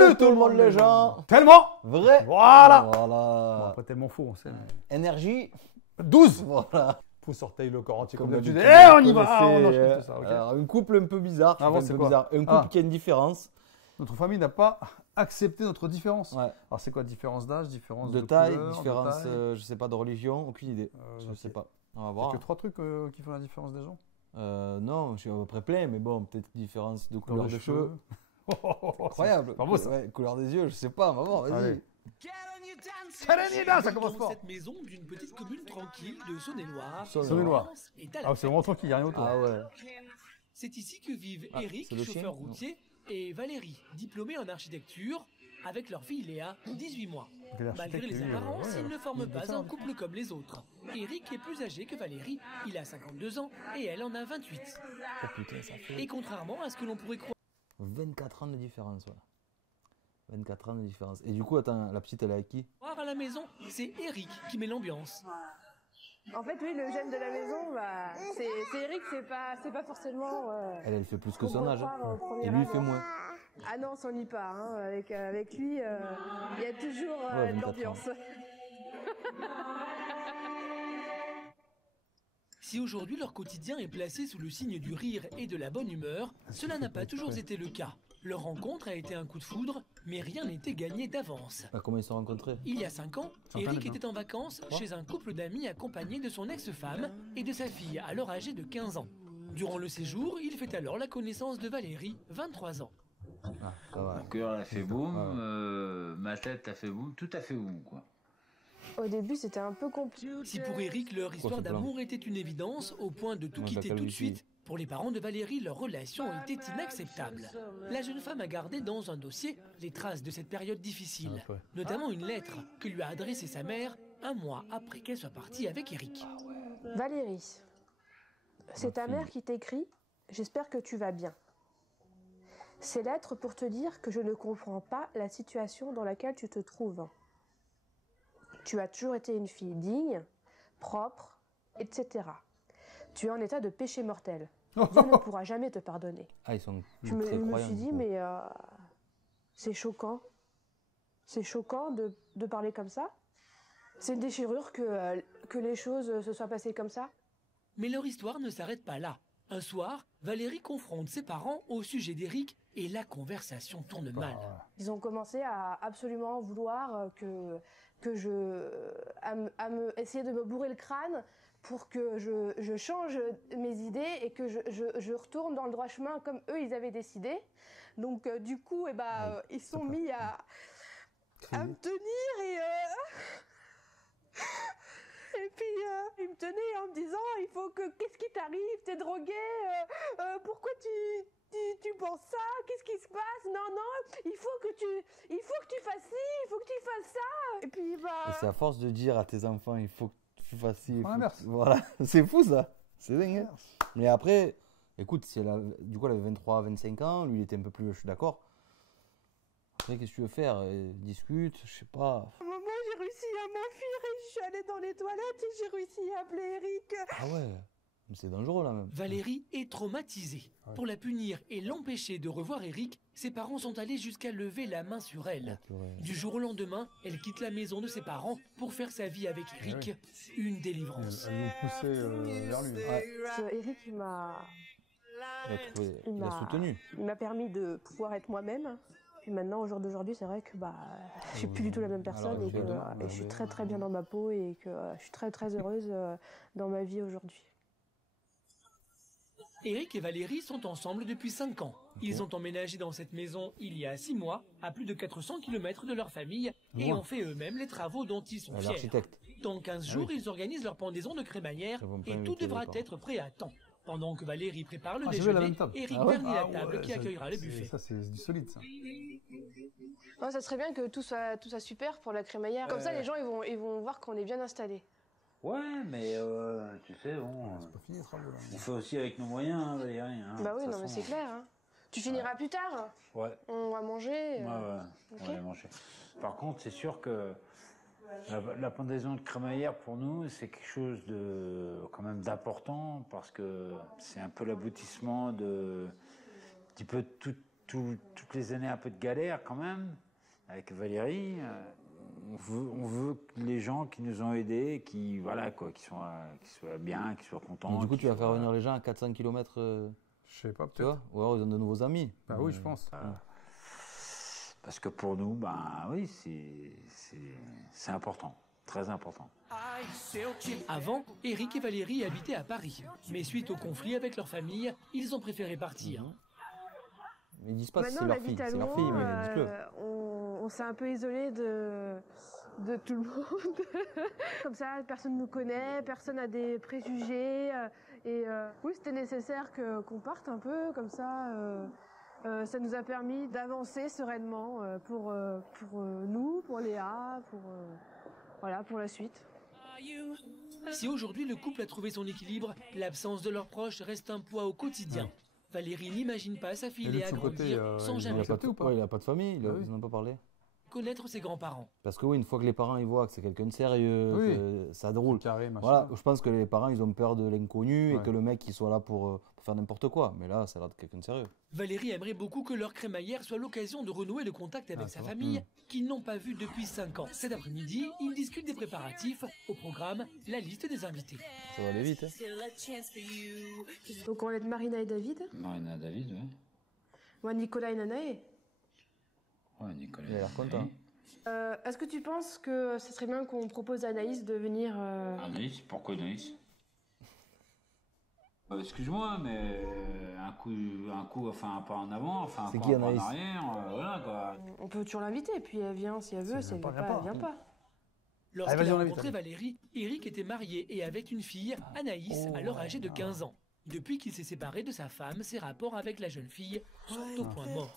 Salut tout le monde les gens. Tellement Vrai. Voilà. Bon, Voilà. après tellement faux, on sait. Énergie. 12. Voilà. Pouce orteil le corps entier Comme comme d'habitude. d'habitude, On y va. connaissez, On enchaîne tout ça. ok. alors, un couple un peu bizarre. Ah bon, un c'est peu quoi bizarre. Un couple qui a une différence. Notre famille n'a pas accepté notre différence. Ouais. Alors c'est quoi différence d'âge, différence De taille, couleur, différence, de taille je sais pas, de religion, aucune idée. je ok. sais pas. On va Il y a voir. que 3 trucs qui font la différence des gens. Non, je suis à peu près plein, mais bon, peut-être différence de couleur les de cheveux. C'est Incroyable. pas beau, ça. Ouais, couleur des yeux, je sais pas, on va voir, vas-y. Allez. Dans ça commence fort. cette maison d'une petite commune tranquille de Saône-et-Loire. Saône-et-Loire. l'ambiance est à la Ah, c'est fête. vraiment tranquille, il n'y a rien autour. Ah ouais. C'est ici que vivent Ah, Eric, c'est le chien, chauffeur non. routier, et Valérie, diplômée en architecture, avec leur fille Léa, 18 mois. Ok, l'architecte, Malgré les lui, apparences, ouais, ils ne alors, forment il pas fait ça. un couple comme les autres. Eric est plus âgé que Valérie, il a 52 ans et elle en a 28. Oh putain, ça fait Et contrairement à ce que l'on pourrait croire, 24 ans de différence, ouais. 24 ans de différence. Et du coup, attends, la petite, elle est avec qui? à la maison, c'est Eric qui met l'ambiance. En fait, oui, le jeune de la maison, bah, c'est Eric, c'est pas forcément. Elle fait plus que qu'on son peut âge. croire au premier Et lui, il abord. fait moins. Ah non, on s'ennuie pas. Hein. Avec lui, il y a toujours Ouais, de 24 l'ambiance. Si aujourd'hui leur quotidien est placé sous le signe du rire et de la bonne humeur, cela n'a pas toujours été le cas. Leur rencontre a été un coup de foudre, mais rien n'était gagné d'avance. Bah, comment ils se sont rencontrés? Il y a 5 ans, Sympa, Eric maintenant. était en vacances chez un couple d'amis accompagné de son ex-femme et de sa fille, alors âgée de 15 ans. Durant le séjour, il fait alors la connaissance de Valérie, 23 ans. Ah, ça va. Mon cœur a fait boum, Ouais. ma tête a fait boum, tout a fait boum, quoi. Au début, c'était un peu compliqué. Si pour Eric, leur histoire c'est plein d'amour était une évidence, au point de tout Ouais, quitter t'as tout de calme suite, ici. pour les parents de Valérie, leur relation était inacceptable. La jeune femme a gardé dans un dossier les traces de cette période difficile, Ah, ouais. notamment une lettre que lui a adressée sa mère un mois après qu'elle soit partie avec Eric. Valérie, c'est ta fille. mère qui t'écrit. J'espère que tu vas bien. Ces lettres pour te dire que je ne comprends pas la situation dans laquelle tu te trouves. Tu as toujours été une fille digne, propre, etc. Tu es en état de péché mortel. Dieu ne pourra jamais te pardonner. Ah, ils sont Je me, très je me croyants. suis du dit, coup. mais c'est choquant. C'est choquant de parler comme ça. C'est une déchirure que les choses se soient passées comme ça. Mais leur histoire ne s'arrête pas là. Un soir, Valérie confronte ses parents au sujet d'Eric et la conversation tourne mal. Ils ont commencé à absolument vouloir essayer de me bourrer le crâne pour que je change mes idées et que je retourne dans le droit chemin comme eux ils avaient décidé. Donc du coup, ils sont mis à me tenir et puis ils me tenaient en me disant il faut que qu'est-ce qui t'arrive, t'es drogué, pourquoi tu penses ça, qu'est-ce qui se passe, non, il faut que tu fasses ci, il faut que tu fasses ça. Et puis Et c'est à force de dire à tes enfants, il faut que tu fasses ci. il faut l'inverse. Voilà, c'est fou ça. C'est dingue. Hein. Mais après, écoute, du coup, elle avait 23, 25 ans, lui il était un peu plus, je suis d'accord. Après, qu'est-ce que tu veux faire? Discute, je sais pas. à un moment j'ai réussi à m'enfuir et je suis allée dans les toilettes et j'ai réussi à appeler Eric. Ah ouais, mais c'est dangereux là même. Valérie est traumatisée. Pour la punir et l'empêcher de revoir Eric, ses parents sont allés jusqu'à lever la main sur elle. Oh, purée. Du jour au lendemain, elle quitte la maison de ses parents pour faire sa vie avec Eric. Une délivrance. Elles l'ont poussé vers lui. Ouais, Eric il a soutenu. il m'a permis de pouvoir être moi-même. Et maintenant, au jour d'aujourd'hui, c'est vrai que je suis plus du tout la même personne Alors, et que je suis très très bien dans ma peau et que je suis très très heureuse dans ma vie aujourd'hui. Eric et Valérie sont ensemble depuis 5 ans. Ils ont emménagé dans cette maison il y a 6 mois, à plus de 400 km de leur famille, et Loin. ont fait eux-mêmes les travaux dont ils sont fiers. L'architecte. Dans 15 jours, ils organisent leur pendaison de crémaillère Ils vont pas et tout inviter devra les parents. être prêt à temps. Pendant que Valérie prépare le Ah, c'est vrai, la déjeuner, même table. Eric Ah ouais garnit la Ah table ouais, qui accueillera le buffet. Ça, c'est du solide, ça. Ouais, ça serait bien que tout soit super pour la crémaillère. Comme ça, les gens ils vont voir qu'on est bien installés. Ouais, mais tu sais, bon, C'est pas fini, les travaux, là. on fait aussi avec nos moyens, hein, Valérie. Hein, Bah de oui, toute non mais façon. c'est clair. Hein. Tu finiras plus tard. Ouais, On va manger. ouais, ok. on va les manger. Par contre, c'est sûr que la pendaison de crémaillère, pour nous, c'est quelque chose de quand même d'important, parce que c'est un peu l'aboutissement de un petit peu toutes les années un peu de galère quand même, avec Valérie, on veut que les gens qui nous ont aidés, voilà, quoi, qui soient bien, qui soient contents. Du coup, tu vas faire venir les gens à 400 km, Je sais pas, tu vois, peut-être. ou alors ils ont de nouveaux amis. Bah oui, je pense. Parce que pour nous, ben oui, c'est important, très important. Avant, Eric et Valérie habitaient à Paris. Mais suite au conflit avec leur famille, ils ont préféré partir. Mais ils disent pas si Maintenant, c'est on leur habite fille, à c'est leur Lyon, fille, mais dis-le. on s'est un peu isolé de tout le monde. Comme ça, personne ne nous connaît, personne n'a des préjugés. Oui, c'était nécessaire qu'on parte un peu, comme ça. Ça nous a permis d'avancer sereinement pour nous, pour Léa, pour la suite. Si aujourd'hui le couple a trouvé son équilibre, l'absence de leurs proches reste un poids au quotidien. Valérie n'imagine pas sa fille Et lui, de Léa son côté, grandir sans il jamais accepté ou pas? Ouais, il a pas de famille, Ah oui. ils n'en ont pas parlé. connaître ses grands-parents. Parce que oui, une fois que les parents ils voient que c'est quelqu'un de sérieux, Oui. que ça déroule. Carré, machin. Voilà, je pense que les parents ils ont peur de l'inconnu et Ouais. que le mec il soit là pour faire n'importe quoi. Mais là, ça a l'air de quelqu'un de sérieux. Valérie aimerait beaucoup que leur crémaillère soit l'occasion de renouer le contact avec Ah, sa ça va. famille, qu'ils n'ont pas vu depuis 5 ans. Cet après-midi, ils discutent des préparatifs. Au programme, la liste des invités. Ça va aller vite. Hein. Donc on va être Marina et David. Marina David, oui. Moi, Nicolas et Nanae. Ouais, Nicolas. Il a l'air content. Est-ce que tu penses que ce serait bien qu'on propose à Anaïs de venir Anaïs, pourquoi Anaïs? Excuse-moi, mais un coup, enfin un pas en avant, enfin un C'est pas qui, en Anaïs? arrière, voilà quoi. On peut toujours l'inviter, puis elle vient si elle veut, si elle vient veut pas, pas, elle viens vient pas. pas. Lorsqu'il Allez, vas-y, a on l'invite, rencontré allez. Valérie, Eric était marié et avait une fille, Anaïs, alors âgée de 15 ans. Depuis qu'il s'est séparé de sa femme, ses rapports avec la jeune fille sont au point mort.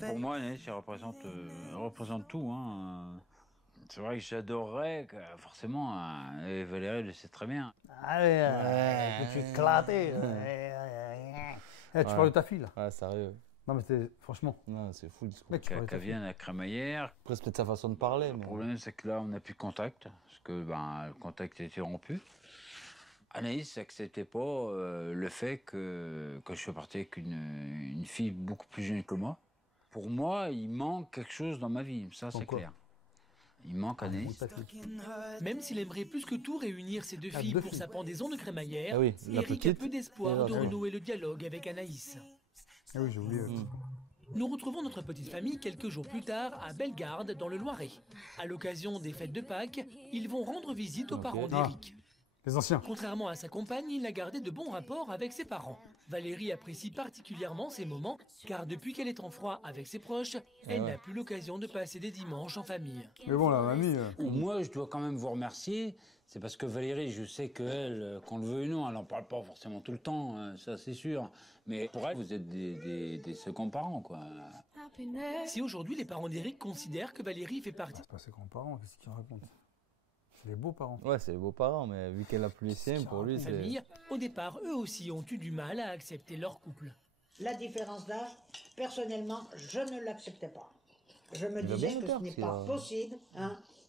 Pour moi, Anaïs, elle représente tout. Hein. C'est vrai que j'adorerais, forcément, et Valérie le sait très bien. Allez, que tu éclaté. Tu parles de ta fille, là. Ouais, sérieux. Non, mais franchement, Non, c'est fou le discours. mec, tu parles de ta Qu'elle fille. vienne à Crémaillère. Après, c'est peut-être sa façon de parler. Le Mais... problème, c'est que là, on n'a plus de contact, parce que le contact a été rompu. Anaïs n'acceptait pas le fait que je sois parti avec une fille beaucoup plus jeune que moi. Pour moi, il manque quelque chose dans ma vie, ça c'est Pourquoi clair. Il manque Anaïs. Ta fille. Même s'il aimerait plus que tout réunir ses deux Ah, filles deux pour filles. sa pendaison de crémaillère, Ah oui, la Eric a petite peu et d'espoir la de grande. renouer le dialogue avec Anaïs. Ah oui, j'ai oublié. Nous retrouvons notre petite famille quelques jours plus tard à Bellegarde, dans le Loiret. À l'occasion des fêtes de Pâques, ils vont rendre visite aux parents Ah. d'Eric. Les anciens. Contrairement à sa compagne, il a gardé de bons rapports avec ses parents. Valérie apprécie particulièrement ces moments, car depuis qu'elle est en froid avec ses proches, elle n'a plus l'occasion de passer des dimanches en famille. Mais bon, la mamie. Moi, je dois quand même vous remercier. C'est parce que Valérie, je sais qu'elle, qu'on le veut ou non, elle n'en parle pas forcément tout le temps, hein, ça c'est sûr. Mais pour elle, vous êtes des seconds parents, quoi. Si aujourd'hui les parents d'Eric considèrent que Valérie fait partie C'est pas ses grands-parents, qu'est-ce qu'ils racontent? C'est les beaux-parents. Ouais, c'est les beaux-parents, mais vu qu'elle a plus les siens, pour lui, de la c'est. famille, au départ, eux aussi ont eu du mal à accepter leur couple. La différence d'âge, personnellement, je ne l'acceptais pas. Je me Il va disais bien que faire, ce n'est s'il pas a- possible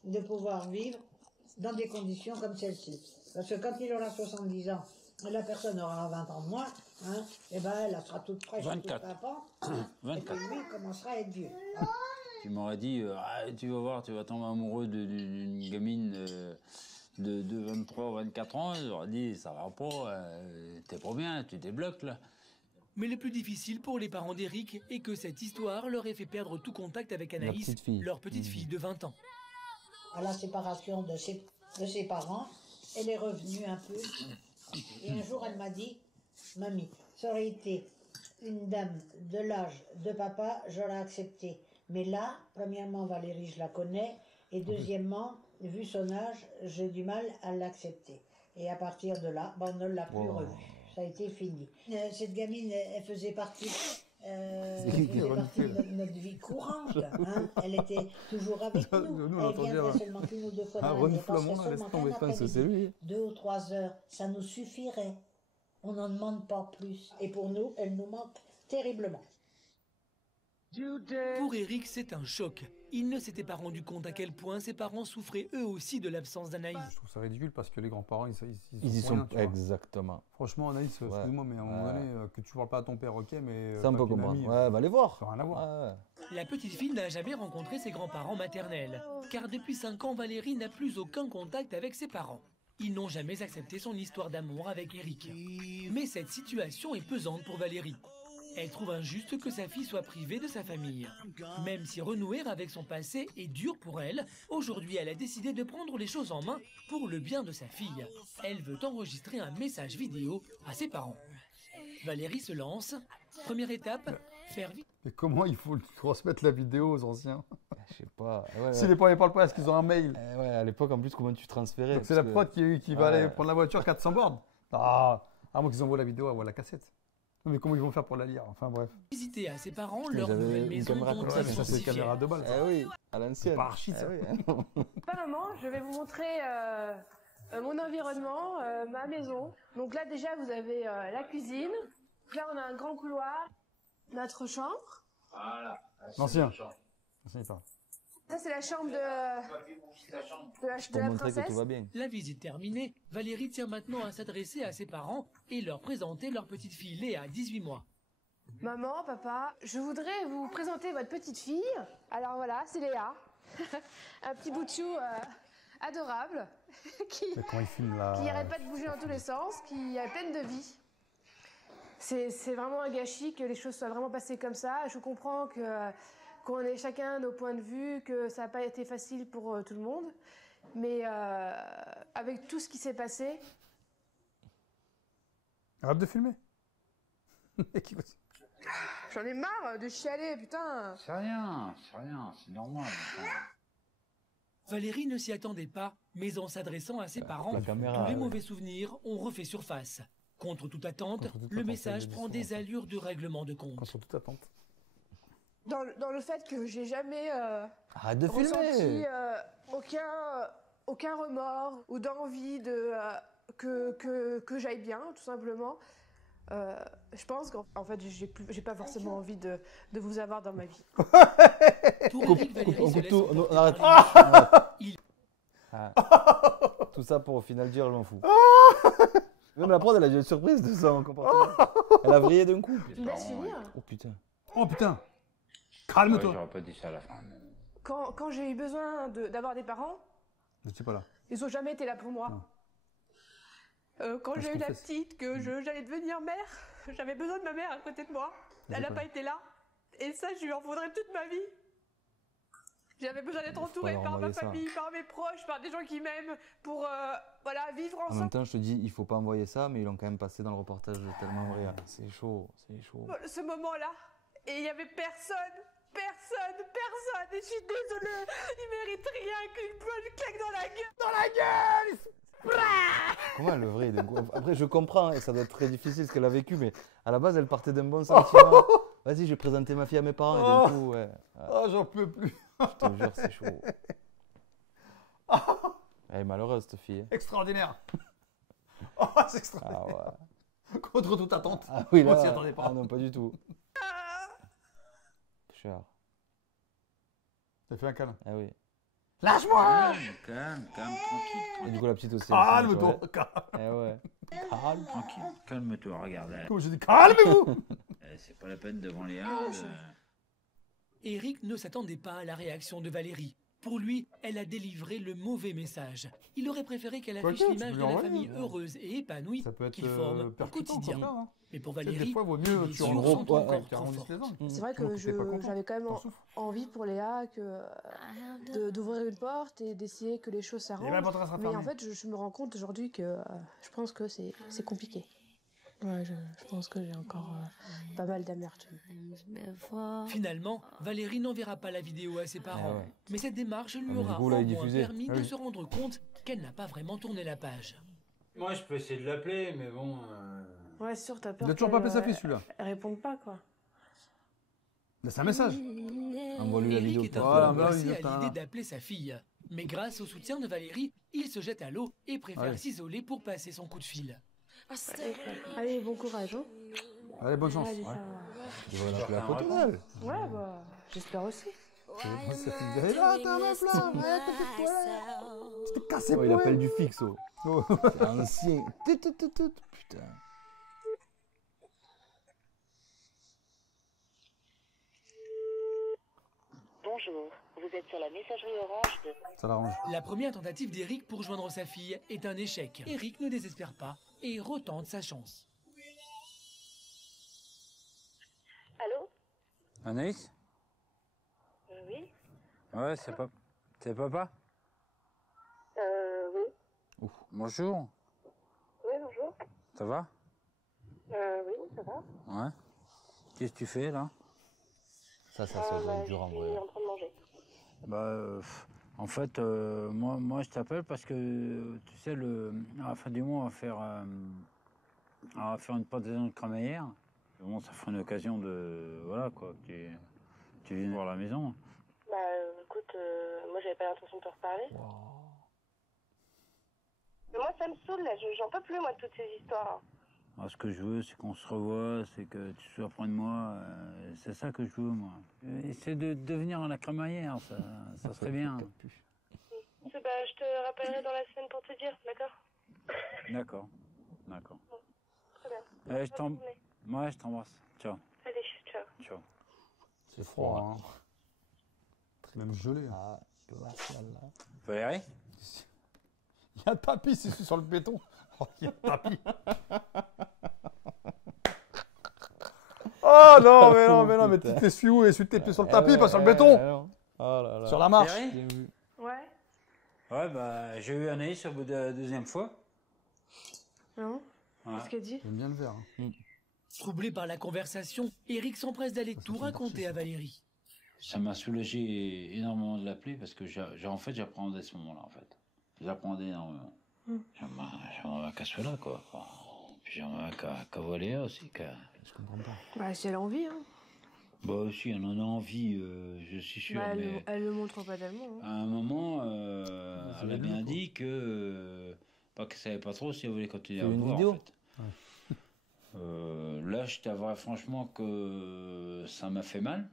de pouvoir vivre dans des conditions comme celle-ci. Parce que quand il aura 70 ans, la personne aura 20 ans de moins, et ben elle sera toute fraîche, 24. toute pimpante, et 24. puis lui il commencera à être vieux. Tu m'aurais dit, tu vas voir, tu vas tomber amoureux d'une gamine de 23 ou 24 ans. J'aurais dit, ça va pas, t'es pas bien, tu débloques là. Mais le plus difficile pour les parents d'Eric est que cette histoire leur ait fait perdre tout contact avec Anaïs, petite fille. leur petite fille de 20 ans. À la séparation de ses parents, elle est revenue un peu. Et un jour, elle m'a dit, mamie, ça aurait été une dame de l'âge de papa, j'aurais accepté. Mais là, premièrement, Valérie, je la connais. Et deuxièmement, vu son âge, j'ai du mal à l'accepter. Et à partir de là, on ne l'a plus revue. Ça a été fini. Cette gamine, elle faisait partie... qui qui faisait a partie de reniflé, notre vie courante. Elle était toujours avec nous. Nous, on Elle entend dire, viendrait seulement qu'une ou deux fois Ah, dans l'année. reniflement, Passerait laisse seulement tomber, qu'un putain, c'est après-midi. lui. 2 ou 3 heures, ça nous suffirait. On n'en demande pas plus. Et pour nous, elle nous manque terriblement. Pour Eric, c'est un choc. Il ne s'était pas rendu compte à quel point ses parents souffraient eux aussi de l'absence d'Anaïs. Je trouve ça ridicule parce que les grands-parents, ils Ils y pour rien, sont, tu vois. exactement. Franchement, Anaïs, Ouais. excuse-moi, mais à un moment Ouais. donné, que tu parles pas à ton père, ok, mais. Ça, on peut papy, comprendre. mamie, Ouais, va les voir. ça n'a rien à voir. Ouais. La petite fille n'a jamais rencontré ses grands-parents maternels, car depuis 5 ans, Valérie n'a plus aucun contact avec ses parents. Ils n'ont jamais accepté son histoire d'amour avec Eric. Mais cette situation est pesante pour Valérie. Elle trouve injuste que sa fille soit privée de sa famille. Même si renouer avec son passé est dur pour elle, aujourd'hui elle a décidé de prendre les choses en main pour le bien de sa fille. Elle veut enregistrer un message vidéo à ses parents. Valérie se lance. Première étape, faire vite. Mais comment il faut transmettre la vidéo aux anciens? Je sais pas. Ouais, Si les parents ne parlent pas, est-ce qu'ils ont un mail? ouais, à l'époque, en plus, comment tu transférais? Donc c'est la parce que- prod qui va Ouais. aller prendre la voiture 400 bornes. Ah, à moins qu'ils envoient la vidéo, envoient la cassette. Mais comment ils vont faire pour la lire? Enfin bref. Visiter à ses parents Putain, leur j'avais nouvelle une maison caméra dont comme Ouais, ils mais sont ça c'est si les caméras fiers. de balle. Ça. Eh oui, à l'ancienne. C'est pas archi, ça. Eh oui. Papa, maman, je vais vous montrer mon environnement, ma maison. Donc là déjà vous avez la cuisine. Là on a un grand couloir, notre chambre. L'ancien. L'ancien, il parle. Ça c'est la chambre de Pour la montrer que princesse. tout va bien. La visite terminée, Valérie tient maintenant à s'adresser à ses parents et leur présenter leur petite fille Léa, 18 mois. Maman, papa, je voudrais vous présenter votre petite fille. Alors voilà, c'est Léa. Un petit bout de chou adorable qui Mais quand il filme là. arrête pas de bouger dans tous les sens, qui est pleine de vie. C'est vraiment un gâchis que les choses soient vraiment passées comme ça. Je comprends qu'on ait chacun nos points de vue, que ça n'a pas été facile pour tout le monde. Mais avec tout ce qui s'est passé, Arrête de filmer. j'en ai marre de chialer, putain. C'est rien, c'est normal. Valérie ne s'y attendait pas, mais en s'adressant à ses parents, la caméra, tous les ouais. mauvais souvenirs ont refait surface. Contre toute attente, Contre toute le attente, message ça, prend c'est des souvent ça. allures de règlement de compte. Contre toute attente. Dans le fait que j'ai jamais Arrête de ressenti filmer. aucun remords ou d'envie que j'aille bien, tout simplement. Je pense qu'en fait, j'ai pas forcément envie de vous avoir dans ma vie. Pour Eric, Valérie on se coupe laisse tout, emporter on arrête. par l'émotion. Ah. Tout ça pour au final dire je m'en fous. Même la prod, elle a eu une surprise de son comportement. Elle a vrillé d'un coup. Tu me laisses finir. Oh putain. Oh putain. Ouais, Calme-toi. j'aurais pas dit ça à la fin. Quand j'ai eu besoin d'avoir des parents, Je suis pas là. ils ont jamais été là pour moi. Quand Je j'ai eu la confesse. petite, que j'allais devenir mère, j'avais besoin de ma mère à côté de moi. Je Elle n'a sais pas pas. été là. Et ça, je lui en voudrais toute ma vie. J'avais besoin d'être Faut entourée pas leur par ma envoyer ça. famille, par mes proches, par des gens qui m'aiment, pour vivre En même ensemble. temps, je te dis, il faut pas envoyer ça, mais ils l'ont quand même passé dans le reportage tellement vrai. C'est chaud, c'est chaud. Ce moment-là. Et il n'y avait personne. Et je suis désolée. Il mérite rien qu'une bonne claque dans la gueule. Comment elle le vrai d'un coup? Après, je comprends, et ça doit être très difficile ce qu'elle a vécu, mais à la base, elle partait d'un bon sentiment. Vas-y, je vais présenter ma fille à mes parents, et d'un coup, ouais. Oh, j'en peux plus. Je te jure, c'est chaud. Elle est malheureuse, cette fille. Extraordinaire. Oh, c'est extraordinaire. Ah ouais. Contre toute attente. Ah oui, là. On s'y attendait pas. Ah non, pas du tout. Cher. T'as fait un câlin. Ah oui. Lâche-moi. Calme, tranquille, Et du coup, la petite aussi. Calme-toi. Eh ouais. Calme. tranquille. Calme-toi, regarde. Comme je dis, calmez-vous. C'est pas la peine devant Léa. Eric ne s'attendait pas à la réaction de Valérie. Pour lui, elle a délivré le mauvais message. Il aurait préféré qu'elle affiche Quoique, tu l'image peux de lui la envoyer, famille ouais. heureuse et épanouie Ça peut être qu'il forme au percutant quotidien. comme ça. Hein. Mais pour Tu sais, Valérie, des fois, il vaut mieux les tu yeux en sont gros, ouais, encore tu trop arrondis les fortes. angles. C'est vrai Sinon, que tu t'es pas content. j'avais quand même T'en souffres. envie pour Léa d'ouvrir une porte et d'essayer que les choses Et la s'arrangent. porte restera Mais en fermée. fait, je me rends compte aujourd'hui que je pense que c'est compliqué. Ouais, je pense que j'ai encore pas mal d'amertume. Finalement, Valérie n'enverra pas la vidéo à ses parents. Ah ouais. Mais cette démarche lui Ah, mais aura du coup, là, au il moins diffusait. permis Ah de oui. se rendre compte qu'elle n'a pas vraiment tourné la page. Moi, je peux essayer de l'appeler, mais bon. Ouais, c'est sûr, t'as peur Il a toujours pas qu'elle, appelé sa fille, celui-là. elle réponde pas, quoi. Laisse un message. Envoie-lui la vidéo. Eric est un Voilà, peu bah oui, angoissé à putain. l'idée d'appeler sa fille. Mais grâce au soutien de Valérie, il se jette à l'eau et préfère Allez. s'isoler pour passer son coup de fil. Allez, bon courage. Hein. Allez, bonne chance. Allez, ça Ouais. va. Tu devrais l'appeler à côté d'elle. Ouais, bah, j'espère aussi. Ça fait dire, là, t'as un meuf là, arrête, t'es toilette. Tu t'es cassé Oh, il appelle du fixo. Oh. C'est ancien. Putain. Bonjour, vous êtes sur la messagerie orange de... Ça l'arrange. La première tentative d'Eric pour joindre sa fille est un échec. Eric ne désespère pas et retente sa chance. Allô? Anaïs? Oui? Ouais, c'est papa? Oui. Bonjour, Oui, bonjour. ça va? Oui, ça va? Ouais. Qu'est-ce que tu fais là? Ça doit être dur en Je vrai. suis en train de manger. En fait, moi je t'appelle parce que tu sais, à la fin du mois, on va faire une pendaison de crémaillère. Bon, ça fera une occasion de. Voilà quoi, que tu viennes voir la maison. Bah, écoute, moi j'avais pas l'intention de te reparler. Mais moi ça me saoule là, j'en peux plus moi de toutes ces histoires. Alors, ce que je veux, c'est qu'on se revoie, c'est que tu sois près de moi. C'est ça que je veux, moi. Essaie de venir à la crémaillère, ça serait bien. Bah, je te rappellerai dans la semaine pour te dire, d'accord? D'accord. Très bien. Allez, je t'embrasse. Ciao. Allez, ciao. Ciao. C'est froid, hein. Même gelé. Ah, glacial là. Valérie? Il y a un tapis ici sur le béton. Oh, il y a un tapis. Oh non, mais tu t'essuies où? Essuie tes pieds sur le tapis, pas sur le béton. Oh là là. Sur la marche. Valérie? Bien vu. Ouais. Ouais, bah, j'ai eu Anaïs au bout de la deuxième fois. Non? Ouais. Qu'est-ce qu'elle dit? J'aime bien le verre. Hein. Troublé par la conversation, Eric s'empresse d'aller tout raconter à Valérie. Ça m'a soulagé énormément de l'appeler parce que en fait, j'appréhendais ce moment-là, en fait. J'appréhendais énormément. J'en avais qu'à cela, quoi. Enfin, puis j'en avais qu'à Valéa aussi, Je comprends pas. Bah, si elle a envie, hein. Bah aussi, elle en a envie, je suis sûr, Bah, mais elle le montre pas tellement. à Hein. un moment, c'est elle a bien, bien quoi. dit que pas qu'elle savait pas trop si elle voulait continuer à C'est le une voir, vidéo en fait. Là, je t'avouerai franchement que ça m'a fait mal.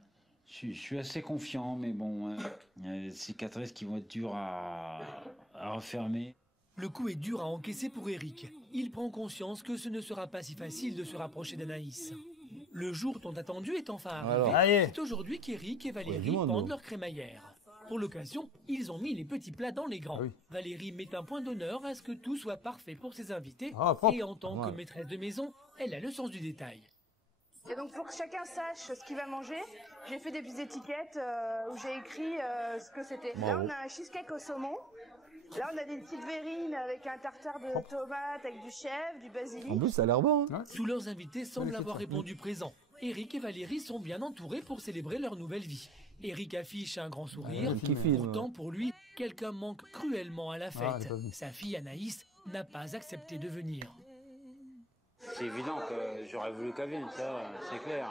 Je suis assez confiant, mais bon, il y a des cicatrices qui vont être dures à refermer. Le coup est dur à encaisser pour Eric. Il prend conscience que ce ne sera pas si facile de se rapprocher d'Anaïs. Le jour tant attendu est enfin Alors. arrivé. C'est aujourd'hui qu'Eric et Ouais, Valérie du monde, pendent non. leur crémaillère. Pour l'occasion, ils ont mis les petits plats dans les grands. Ah oui. Valérie met un point d'honneur à ce que tout soit parfait pour ses invités. Ah, propre. Et en tant que Ouais. maîtresse de maison, elle a le sens du détail. Et donc, pour que chacun sache ce qu'il va manger, j'ai fait des petites étiquettes où j'ai écrit ce que c'était. Là, Bravo. on a un cheesecake au saumon. Là, on a des petites verrines avec un tartare de tomates, avec du chèvre, du basilic. En plus, ça a l'air bon. Hein. Ouais. Tous leurs invités semblent c'est avoir ça. répondu présent. Eric et Valérie sont bien entourés pour célébrer leur nouvelle vie. Eric affiche un grand sourire. Qui filme. Pourtant, pour lui, quelqu'un manque cruellement à la Ah, fête. j'ai pas vu. Sa fille Anaïs n'a pas accepté de venir. C'est évident que j'aurais voulu qu'elle vienne, ça, c'est clair.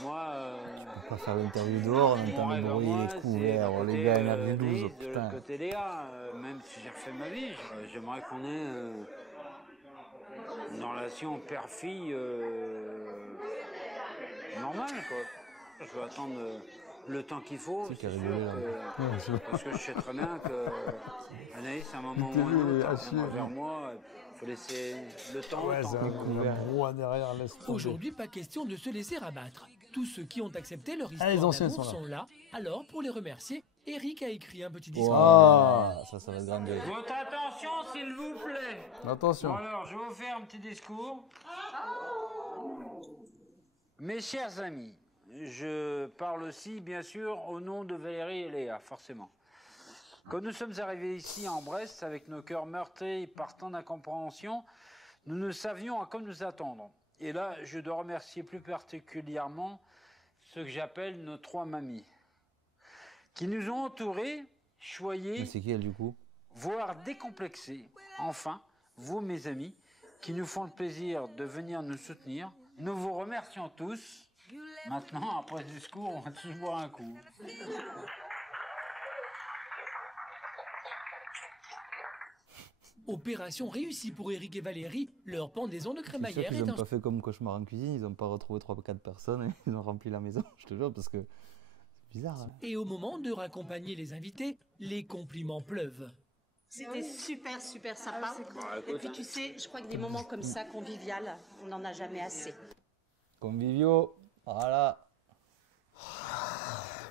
Pour moi, On va faire l'interview dehors, on entend le bruit, les coups ouverts, les gars énergie 12, de putain. l'autre côté Léa, même si j'ai refait ma vie, j'aimerais qu'on ait une relation père-fille normale, quoi. Je vais attendre le temps qu'il faut, C'est c'est qu'il a sûr rigolé, là. que... Parce que je sais très bien que Anaïs, à un moment Il ou à un t'a vu, autre, à elle viendra chier, vers ouais. moi, il faut laisser le temps, Ouais, le temps. c'est un brouhaha derrière, laisse tomber. Aujourd'hui, pas question de se laisser abattre. Tous ceux qui ont accepté leur les histoire anciens d'amour sont là. sont là. Alors, pour les remercier, Eric a écrit un petit discours. Ah, ça va être grandiose. Votre attention, s'il vous plaît. Attention. Bon alors, je vais vous faire un petit discours. Mes chers amis, je parle aussi, bien sûr, au nom de Valérie et Léa, forcément. Quand nous sommes arrivés ici en Brest, avec nos cœurs meurtris par tant d'incompréhension, nous ne savions à quoi nous attendre. Et là, je dois remercier plus particulièrement ceux que j'appelle nos 3 mamies, qui nous ont entourés, choyés, Mais c'est qui elle du coup? voire décomplexés. Enfin, vous, mes amis, qui nous font le plaisir de venir nous soutenir, nous vous remercions tous. Maintenant, après ce discours, on va tous boire un coup. Opération réussie pour Eric et Valérie, leur pendaison de C'est sûr crémaillère qu'ils est n'ont un pas fait comme cauchemar en cuisine, ils n'ont pas retrouvé 3-4 personnes et ils ont rempli la maison, je te jure, parce que c'est bizarre. Hein. Et au moment de raccompagner les invités, les compliments pleuvent. C'était super, super sympa. Et puis tu sais, je crois que des moments comme ça, convivial, on n'en a jamais assez. Conviviaux, voilà.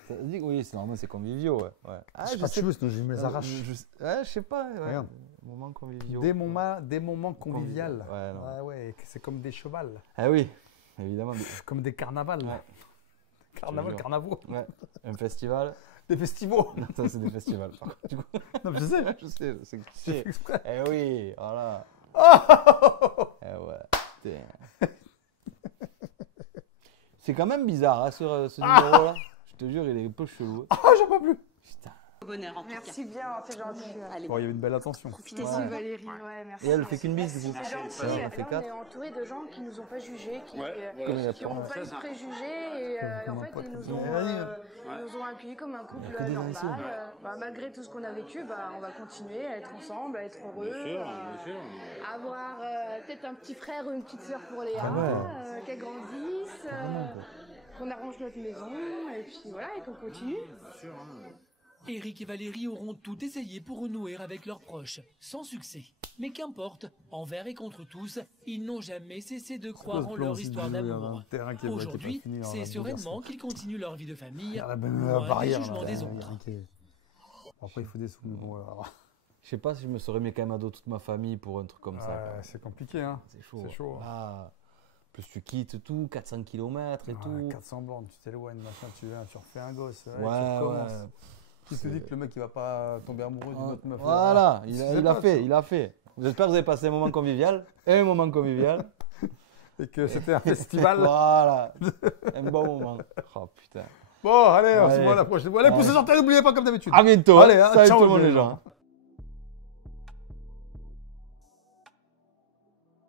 Ça veut dire que oui, c'est normal, c'est conviviaux, ouais. Ah, Je sais pas de sinon je me les arrache. Ouais, je sais pas. Ouais. Regarde. Moments conviviaux. Des moments conviviaux. Ouais, non. Ah ouais, c'est comme des chevals. Ah oui, évidemment. Comme des carnavals. Ouais. Carnavaux. Ouais. Un festival. Des festivals. Ça, c'est des festivals. Du coup, Non, mais je sais. je sais, c'est que tu sais. Exprès. Eh oui, voilà. Oh Eh ouais. Putain. C'est quand même bizarre, hein, ce numéro-là. Je te jure, il est un peu chelou. Ah, j'en peux plus. Putain. Au bonheur en tout cas. Merci bien, c'est gentil. Allez, Oh, il y avait une belle attention. profitez-y. Merci Valérie, ouais, merci. Et elle fait qu'une bise, du coup. C'est gentil. Ouais, Là, on fait on 4. est entouré de gens qui nous ont pas jugés, qui Comme n'ont pas eu de préjugés et en fait ils nous ont accueillis comme un couple normal. Malgré tout ce qu'on a vécu, on va continuer à être ensemble, à être heureux, à avoir peut-être un petit frère ou une petite sœur pour Léa, qu'elle grandisse, qu'on arrange notre maison et puis voilà et qu'on continue. Eric et Valérie auront tout essayé pour renouer avec leurs proches, sans succès. Mais qu'importe, envers et contre tous, ils n'ont jamais cessé de croire en leur histoire d'amour. Aujourd'hui, c'est sereinement qu'ils continuent leur vie de famille, loin des jugements des autres. Après, il faut des sous, mais bon, alors. Je sais pas si je me serais mis quand même à dos toute ma famille pour un truc comme ça. Ouais, c'est compliqué, hein. C'est chaud. C'est chaud. Ah, plus tu quittes tout, 400 km et tout. 400 bornes, tu t'éloignes, machin, tu viens, tu refais un gosse. Ouais, tu recommences. ouais. Tu te dis que le mec il va pas tomber amoureux d'une autre meuf. Voilà, il a pas, fait, il a fait. J'espère que vous avez passé un moment convivial. Un moment convivial. Et que c'était un festival. Voilà, un bon moment. Oh putain. Bon, allez, on se Allez. voit la prochaine fois. Allez, poussez sur terre, n'oubliez pas comme d'habitude. À bientôt. Allez, hein, salut ciao, tout le monde les les gens. gens.